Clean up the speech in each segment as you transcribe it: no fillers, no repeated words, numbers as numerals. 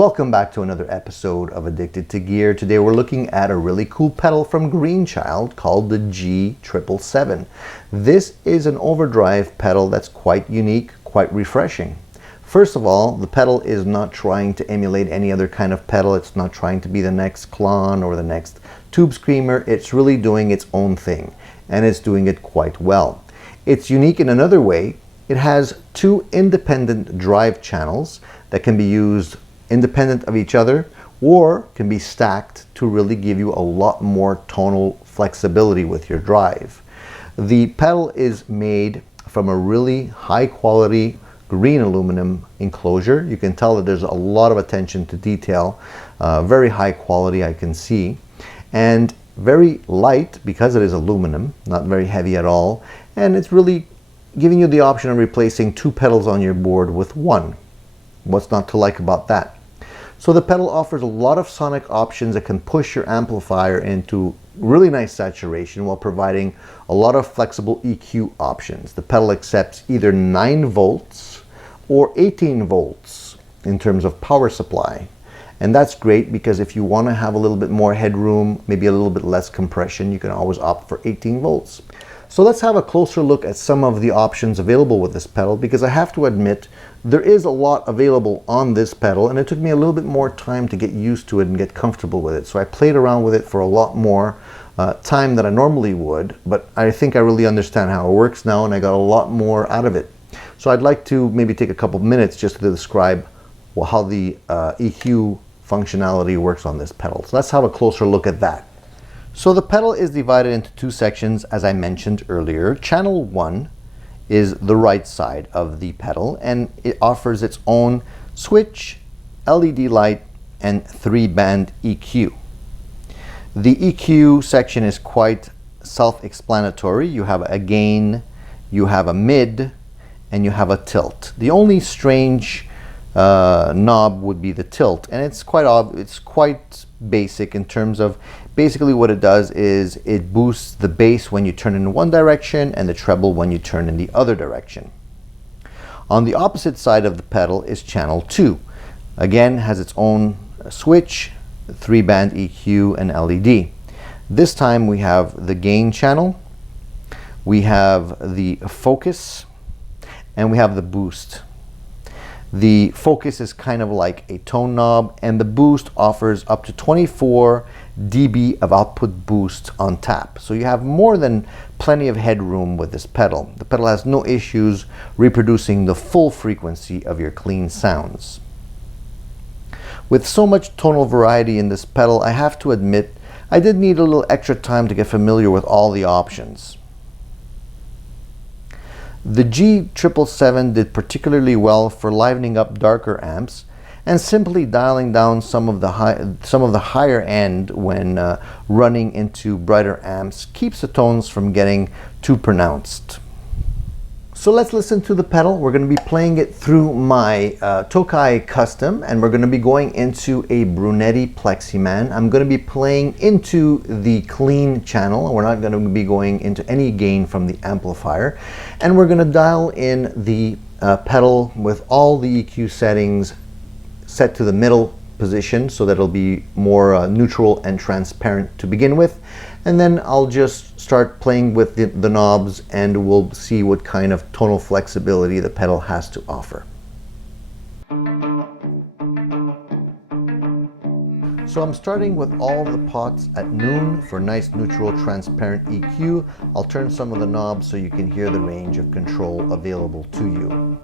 Welcome back to another episode of Addicted to Gear. Today we're looking at a really cool pedal from Greenchild called the G777. This is an overdrive pedal that's quite unique, quite refreshing. First of all, the pedal is not trying to emulate any other kind of pedal. It's not trying to be the next Klon or the next Tube Screamer. It's really doing its own thing, and it's doing it quite well. It's unique in another way. It has two independent drive channels that can be used independent of each other or can be stacked to really give you a lot more tonal flexibility with your drive. The pedal is made from a really high quality green aluminum enclosure. You can tell that there's a lot of attention to detail, very high quality I can see, and very light because it is aluminum, not very heavy at all, and it's really giving you the option of replacing two pedals on your board with one. What's not to like about that? So the pedal offers a lot of sonic options that can push your amplifier into really nice saturation while providing a lot of flexible EQ options. The pedal accepts either 9 volts or 18 volts in terms of power supply. And that's great because if you want to have a little bit more headroom, maybe a little bit less compression, you can always opt for 18 volts. So let's have a closer look at some of the options available with this pedal, because I have to admit there is a lot available on this pedal and it took me a little bit more time to get used to it and get comfortable with it. So I played around with it for a lot more time than I normally would, but I think I really understand how it works now and I got a lot more out of it. So I'd like to maybe take a couple minutes just to describe how the EQ functionality works on this pedal. So let's have a closer look at that. So the pedal is divided into two sections, as I mentioned earlier. Channel 1 is the right side of the pedal, and it offers its own switch, LED light, and 3-band EQ. The EQ section is quite self-explanatory. You have a gain, you have a mid, and you have a tilt. The only strange knob would be the tilt, and it's quite basic in terms of basically what it does is it boosts the bass when you turn in one direction and the treble when you turn in the other direction. On the opposite side of the pedal is channel 2. Again, has its own switch, 3-band EQ, and LED. This time we have the gain channel, we have the focus, and we have the boost. The focus is kind of like a tone knob, and the boost offers up to 24 dB of output boost on tap. So you have more than plenty of headroom with this pedal. The pedal has no issues reproducing the full frequency of your clean sounds. With so much tonal variety in this pedal, I have to admit I did need a little extra time to get familiar with all the options. The G777 did particularly well for livening up darker amps and simply dialing down some of the higher end when running into brighter amps keeps the tones from getting too pronounced. So let's listen to the pedal. We're going to be playing it through my Tokai Custom, and we're going to be going into a Brunetti Pleximan. I'm going to be playing into the clean channel. We're not going to be going into any gain from the amplifier. And we're going to dial in the pedal with all the EQ settings set to the middle position so that it'll be more neutral and transparent to begin with. And then I'll just start playing with the knobs and we'll see what kind of tonal flexibility the pedal has to offer. So I'm starting with all the pots at noon for nice neutral transparent EQ. I'll turn some of the knobs so you can hear the range of control available to you.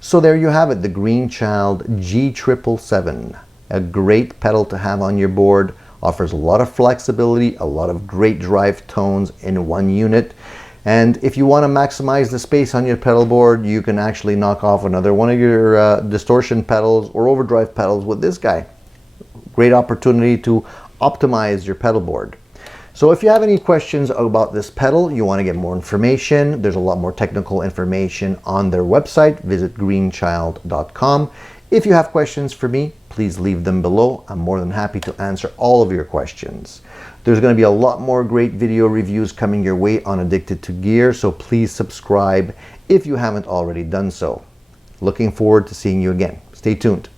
So there you have it, the Greenchild G777. A great pedal to have on your board, offers a lot of flexibility, a lot of great drive tones in one unit. And if you want to maximize the space on your pedal board, you can actually knock off another one of your distortion pedals or overdrive pedals with this guy. Great opportunity to optimize your pedal board. So if you have any questions about this pedal, you want to get more information, there's a lot more technical information on their website. Visit greenchild.com. If you have questions for me, please leave them below. I'm more than happy to answer all of your questions. There's going to be a lot more great video reviews coming your way on Addicted to Gear, so please subscribe if you haven't already done so. Looking forward to seeing you again. Stay tuned.